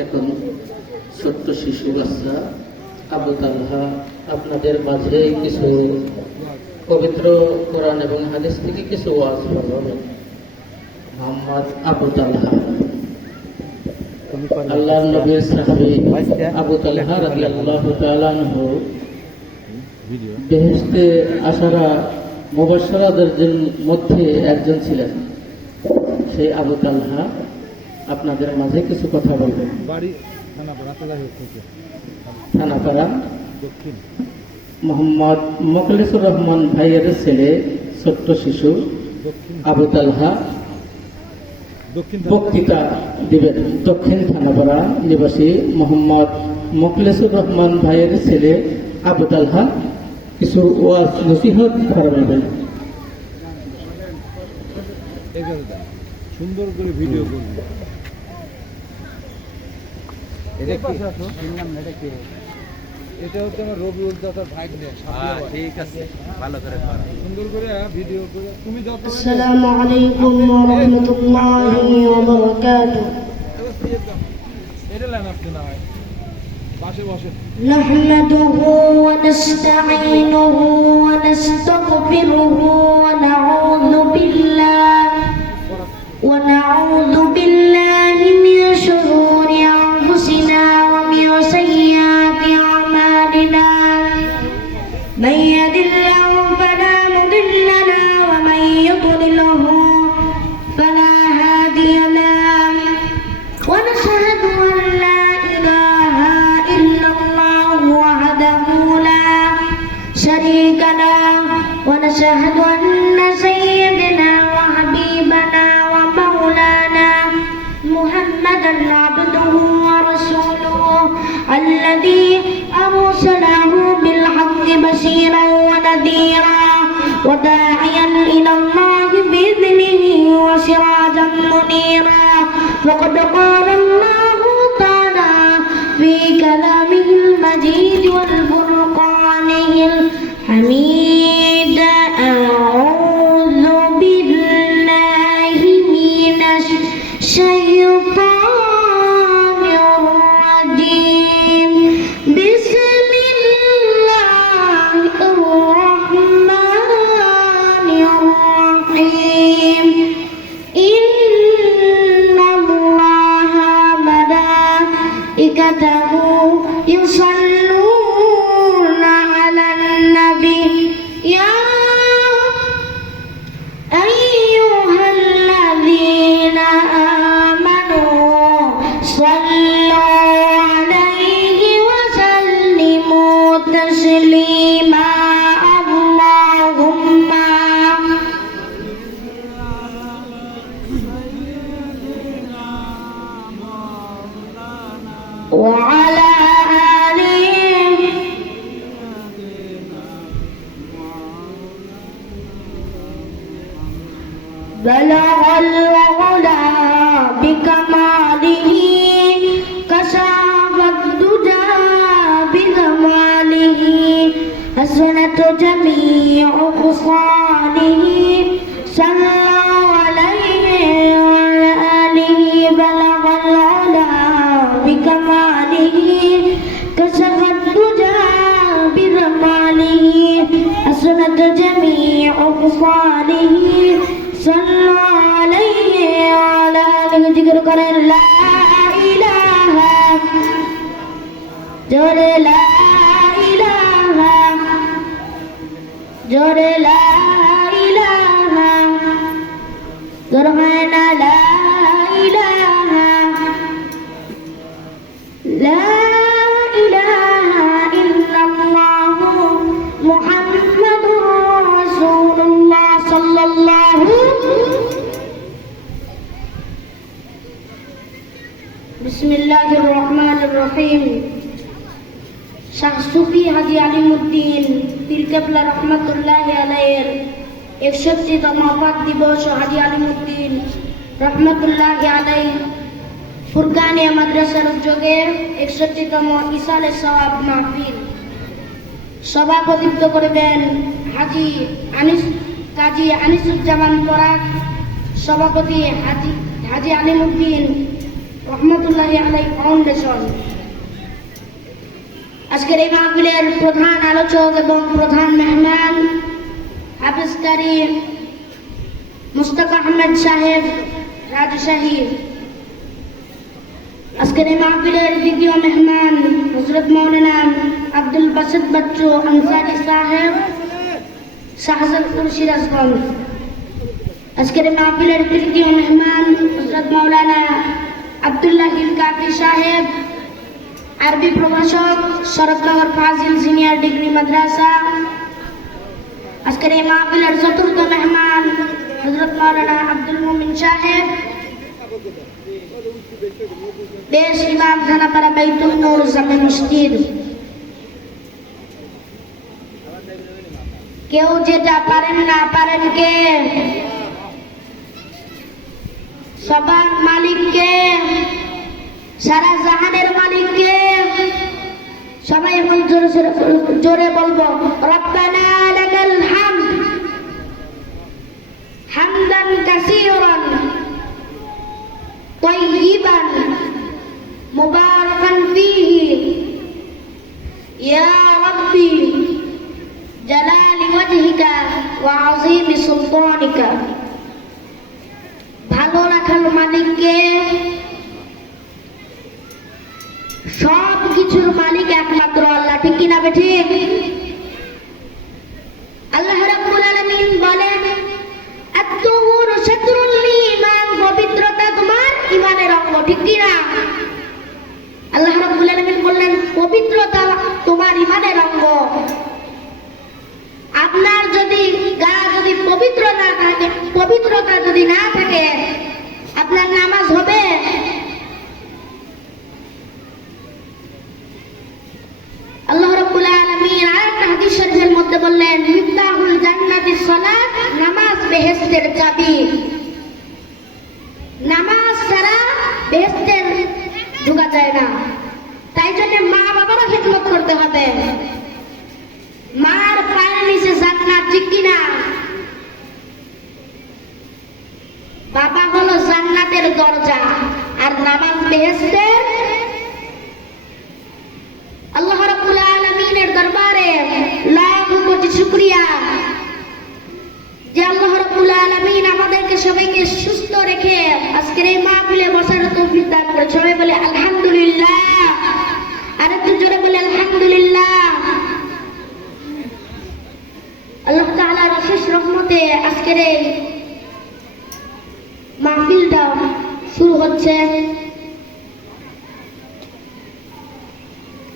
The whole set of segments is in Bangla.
এখন ছোট্ট শিশু বাচ্চা আবু তালহা আপনাদের মাঝে কিছু পবিত্র কোরআন এবং হাদিস থেকে কিছু ওয়াজ বলবেন। মোহাম্মদ আবু তালহা, আল্লাহর নবীর সাহাবী আবু তালহা রাদিয়াল্লাহু তাআলা আনহু বেহেশতে আশারা মুবাশশারাদের মধ্যে একজন ছিলেন। সেই আবু তালহা আপনাদের মাঝে কিছু কথা বলবেন। থানাপাড়া মোহাম্মদ মোখলেসুর রহমান ভাইয়ের ছেলে ছোট্ট শিশু আবু তালহা বক্তৃতা দিবেন। দক্ষিণ থানাপাড়া নিবাসী মোহাম্মদ মোখলেসুর রহমান ভাইয়ের ছেলে আবু তালহা কিছু ওয়াজ নসিহত করাবেন। সুন্দর করে ভিডিও করবে। এটা হচ্ছে আমার রবিউল দাদার ভাগ্নে। ঠিক আছে, ভালো করে সুন্দর করে ভিডিও করে তুমি যত। আসসালামু আলাইকুম ওয়া রাহমাতুল্লাহি ওয়া বারাকাতুহু। এটা লাইন আপনি না হয় পাশে বসে। নাহমাদুহু ওয়া নাস্তাঈনুহু ওয়া নাস্তাগফিরুহু ওয়া নাউযু বিল্লাহি মিন শুরুরি আনফুসিনা ওয়া মিন সাইয়্যাতি আ'মালিনা। মান yahdihillahu fala mudilla lahu wa man yudlilhu fala hadiya lahu. Wa nashhadu an la ilaha illallah wahdahu la sharika lahu wa nashhadu anna sayyidina wa habibana wa maulana Muhammadan abduhu wa rasuluhu alladhi arsalahu bil haqqi bashiran wa nadhira wa da'iyan ila Allah bi idhnihi wa sirajan munira. Faqad qala Allah ta'ala fi kalamihil majid wal furqanihil hamid. A'udzu billahi minash syaitanir rajim. Bismillahirrahmanirrahim. Innallaha malaikatahu yusalluna 'alan nabi ya ayyuhalladzina amanu sallu 'alaihi wa sallimu taslima. Allahumma wa 'ala alihi balaghal ula bikamalihi kasafat duja bikamalihi hasanatu jami'u khusalihi sallallahu alaihi wa ala alihi balaghal ula bikamalihi kasafat duja bikamalihi hasanatu jami'u khusalihi sallallahu alaihi wa ala alihi. Zikr karen la ilaha jore la ilaha jore la ilaha zorhana la ilaha la ilaha illallah Muhammadur Rasulullah sallallahu. Bismillahirrahmanirrahim. Shah সুফি হাজী আলিমউদ্দিন পীর কেবলা রহমতুল্লাহি আলাইহির 61তম ওফাত দিবস হাজী আলিমউদ্দিন রহমতুল্লাহি আলাইহি ফুরকানিয়া মাদ্রাসার উদ্যোগে 61তম ইসালে সওয়াব মাহফিল সভাপতিত্ব করবেন কাজী আনিসুজ্জামান পরাগ, সভাপতি হাজী আলিমউদ্দিন রহমতুল্লাহি আলাইহি ফাউন্ডেশন। আজকের এই মাহফিলের প্রধান আলোচক এবং প্রধান মেহমান হাফেজ কারি মুস্তাক আহমেদ সাহেব রাজশাহী। আজকের এই মাহফিলের দ্বিতীয় মেহমান হযরত মাওলানা আব্দুল বাসিত বাচ্চু আনসারী সাহেব শাহজাদপুর সিরাজগঞ্জ। আজকের এই মাহফিলের তৃতীয় মেহমান হযরত মাওলানা আব্দুল্লাহিল কাফি সাহেব আরবি প্রভাষক শরৎনগর ফাজিল সিনিয়র ডিগ্রি মাদ্রাসা। আজকের এই মাহফিলের চতুর্থ মেহমান হযরত মাওলানা আব্দুল মুমিন সাহেব দেশ ইমাম থানাপাড়া বাইতুল নূর জামে মসজিদ। কেউ যেটা পারেন না পারেন কে? সবার মালিক কে? সারা জাহানের মালিক কে? সবাই এখন জোরে জোরে বলবো, রব্বানা লাকাল হামদ হামদান কাসীরান তাইয়িবান মুবারাকান ফীহি ইয়া রাব্বি জালালি ওয়াজহিকা ওয়া আযীমি সুলতানিকা। ভালো রাখার মালিককে, সব কিছুর মালিক একমাত্র আল্লাহ, ঠিক কিনা ঠিক? আল্লাহ রাব্বুল আলামিন বলেন আত-তুহুর শাতরুল ঈমান, পবিত্রতা তোমার ঈমানের অঙ্গ, ঠিক কিনা? আল্লাহ রাব্বুল আলামিন বললেন পবিত্রতা তোমার ঈমানের অঙ্গ। আপনার যদি গা যদি পবিত্র না থাকে, পবিত্রতা যদি না থাকে, আপনার নামাজ হবে? আল্লাহ রাব্বুল আলামিন আরেকটা হাদিস শরীফের মধ্যে বললেন মিফতাহুল জান্নাতিস সালাত, নামাজ বেহেশতের চাবি। নামাজ ছাড়া বেহেশতে ঢোকা যায় না। তাই জন্য মা বাবারও খিদমত করতে হবে। মার পায়ের নিচে জান্নাত, ঠিক কিনা? বাবা হলো জান্নাতের দরজা আর নামাজ বেহেশতের। আল্লাহ রাব্বুল আলামিনের দরবারে লাখ কোটি শুকরিয়া যে আল্লাহ রাব্বুল আলামিন আমাদেরকে সবাইকে সুস্থ রেখে আজকের এই মাহফিলে বসার তৌফিক দান করেছে। সবাই বলে আলহামদুলিল্লাহ, আর একটু জোরে বলে আলহামদুলিল্লাহ। আল্লাহ তাআলার অশেষ রহমতে আজকের এই মাহফিলটা শুরু হচ্ছে।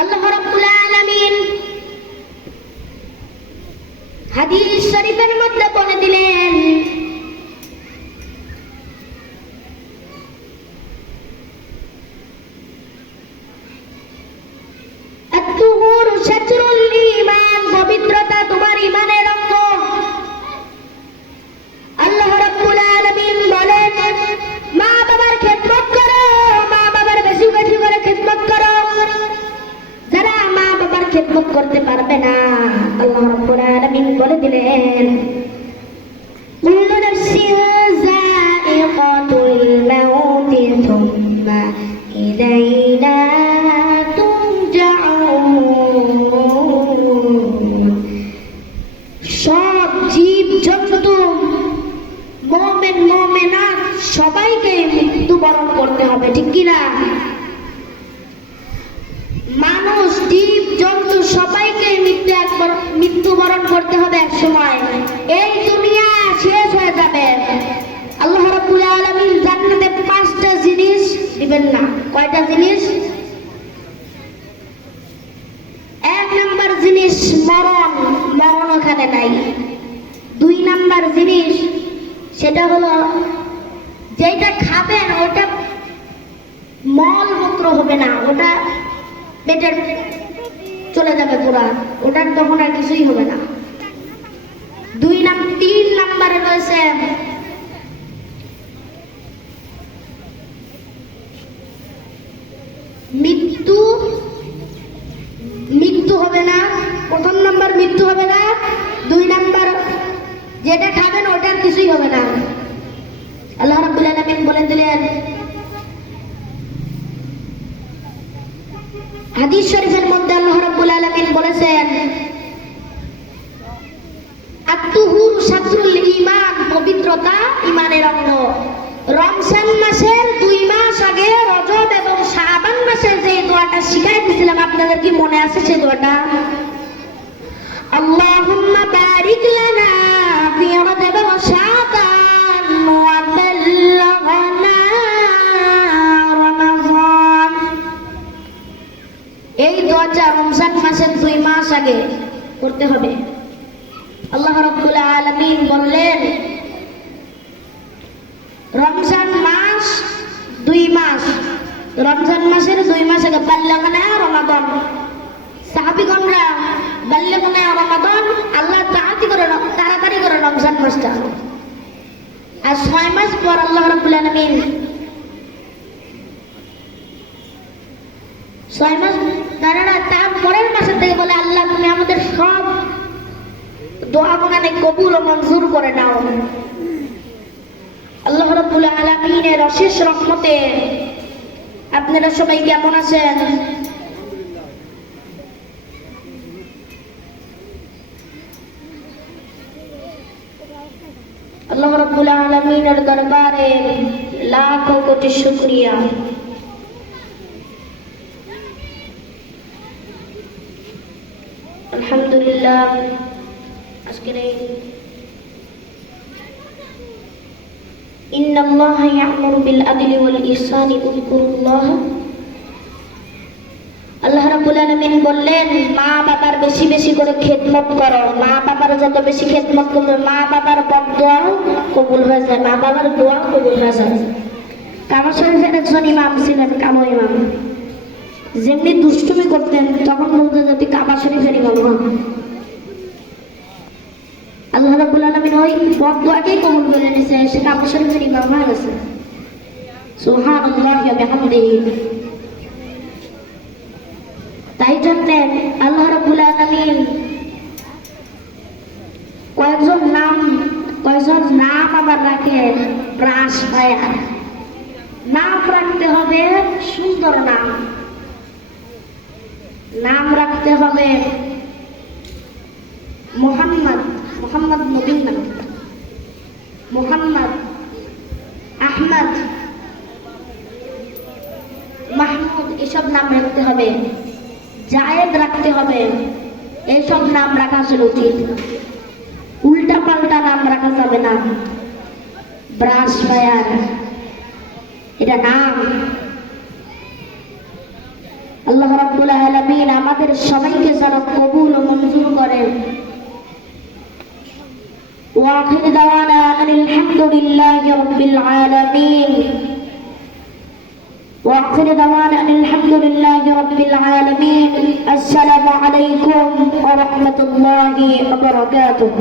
আল্লাহ রাব্বুল আলামিন হাদিস শরীফের মধ্যে বলে দিলেন আত-তুহুর শাতরুল ঈমান, পবিত্রতা তোমার ঈমানের অঙ্গ। আল্লাহ রাব্বুল আলামিন বলেন মা বাবার খিদমত করো, মা বাবার বেশি বেশি করে খিদমত করো। যারা মা বাবার খিদমত করতে পারবে না, আল্লাহ রাব্বুল আলামিন বলে দিলেন কুল্লু নাফসিন যায়িকাতুল মাউতি থুম্মা ইলাইনা তুরজাউন। সব জীব জন্তু মুমিন মুমিনাত সবাইকে মৃত্যুবরণ করতে হবে, ঠিক কিনা? মানুষ জীব জন্তু সবাইকে মৃত্যুবরণ করতে হবে এক সময়। এই দুনিয়া শেষ হয়ে যাবে। আল্লাহ রাব্বুল আলামিন জান্নাতে 5টা জিনিস দিবেন না। কয়টা জিনিস? 1 নাম্বার জিনিস মরণ, মরণ ওখানে নাই। 2 নাম্বার জিনিস সেটা হলো যেটা খাবেন ওটা মলমূত্র হবে না, ওটা পেটের চলে যাবে পুরা, ওটার তখন আর কিছুই হবে না। 3 নাম্বারে রয়েছে মৃত্যু। মৃত্যু হবে না, 1 নাম্বার মৃত্যু হবে না। 2 নাম্বার যেটা খাবেন ওটার কিছুই হবে না। আল্লাহ রাব্বুল আলামিন বলে দিলেন হাদিস শরীফের মধ্যে আল্লাহ রাব্বুল আলামিন বলেছেন, আত-তুহুর শাতরুল ঈমান, পবিত্রতা ঈমানের অঙ্গ। রমজান মাসের 2 মাস আগে রজব এবং শাবান মাসের যে দোয়াটা শিখাই দিয়েছিলাম, আপনাদের কি মনে আছে সেই দোয়াটা? আল্লাহুম্মা বারিক লানা ফি রজব ওয়া শাবান ওয়া বাল্লিগনা রমাদান। এই দোয়াটা রমজান মাসের 2 মাস আগে করতে হবে। আল্লাহ রাব্বুল আলামিন বললেন, রমজান মাস 2 মাস, রমজান মাসের 2 মাস আগে বাল্লিগনা রমাদান। সাহাবীগণরা বাল্লিগনা রমাদান, আল্লাহ তাড়াতাড়ি করে রমজান মাসটা। আর 6 মাস পর আল্লাহ রাব্বুল আলামিন 6 মাস দাঁড়ানা তার পরের মাসের থেকে বলে, আল্লাহ তুমি আমাদের সব দোয়া গুনাহ কবুল ও মঞ্জুর করে নাও। আল্লাহ রাব্বুল আলামিনের অশেষ রহমতে আপনারা সবাই কেমন আছেন? আল্লাহ রাব্বুল আলামিনের দরবারে লাখো কোটি শুকরিয়া। আলহামদুলিল্লাহ, আজকের এই ইন্নাল্লাহা ইয়া'মুরু বিল আদলি ওয়াল ইহসানি উযকুরুল্লাহ। আল্লাহ রাব্বুল আলামিন বললেন, মা বাবার বেশি বেশি করে খেদমত করো। মা বাবার যত বেশি খেদমত করবে, মা বাবার বদদোয়াও কবুল হয়ে যায়, মা বাবার দোয়া কবুল হয়ে যায়। কামা শরীফের একজন ইমাম ছিলেন, কামা ইমাম। যেমনি দুষ্টুমি করতেন, তখন বলতেন যদি কাবা শরীফের ইমাম হন। আল্লাহ রাব্বুল আলামিন ওই বদদোয়াকেই কবুল করে নিয়েছে, সে কাবা শরীফের ইমাম হয়ে গেছে। সুবহানাল্লাহি ওয়া বিহামদিহি। তাই জন্য আল্লাহ রাব্বুল আলামিন কয়েকজন নাম আবার রাখে, ব্রাশ ফায়ার। নাম রাখতে হবে সুন্দর নাম, নাম রাখতে হবে মোহাম্মদ নবীর নাম, মোহাম্মদ, আহমদ, মাহমুদ, এসব নাম রাখতে হবে। জায়েদ রাখতে হবে, এইসব নাম রাখা আসলে উচিত। উল্টা পাল্টা নাম রাখা যাবে না। ব্রাশ ফায়ার এটা নাম। আল্লাহ রাব্বুল আলামিন আমাদের সবাইকে যেন কবুল ও মঞ্জুর করেন। ওয়া আখির দাওয়ানা আনিল হামদুলিল্লাহি রাব্বিল আলামিন। وآخر دعوانا أن الحمد لله رب العالمين. السلام عليكم ورحمة الله وبركاته.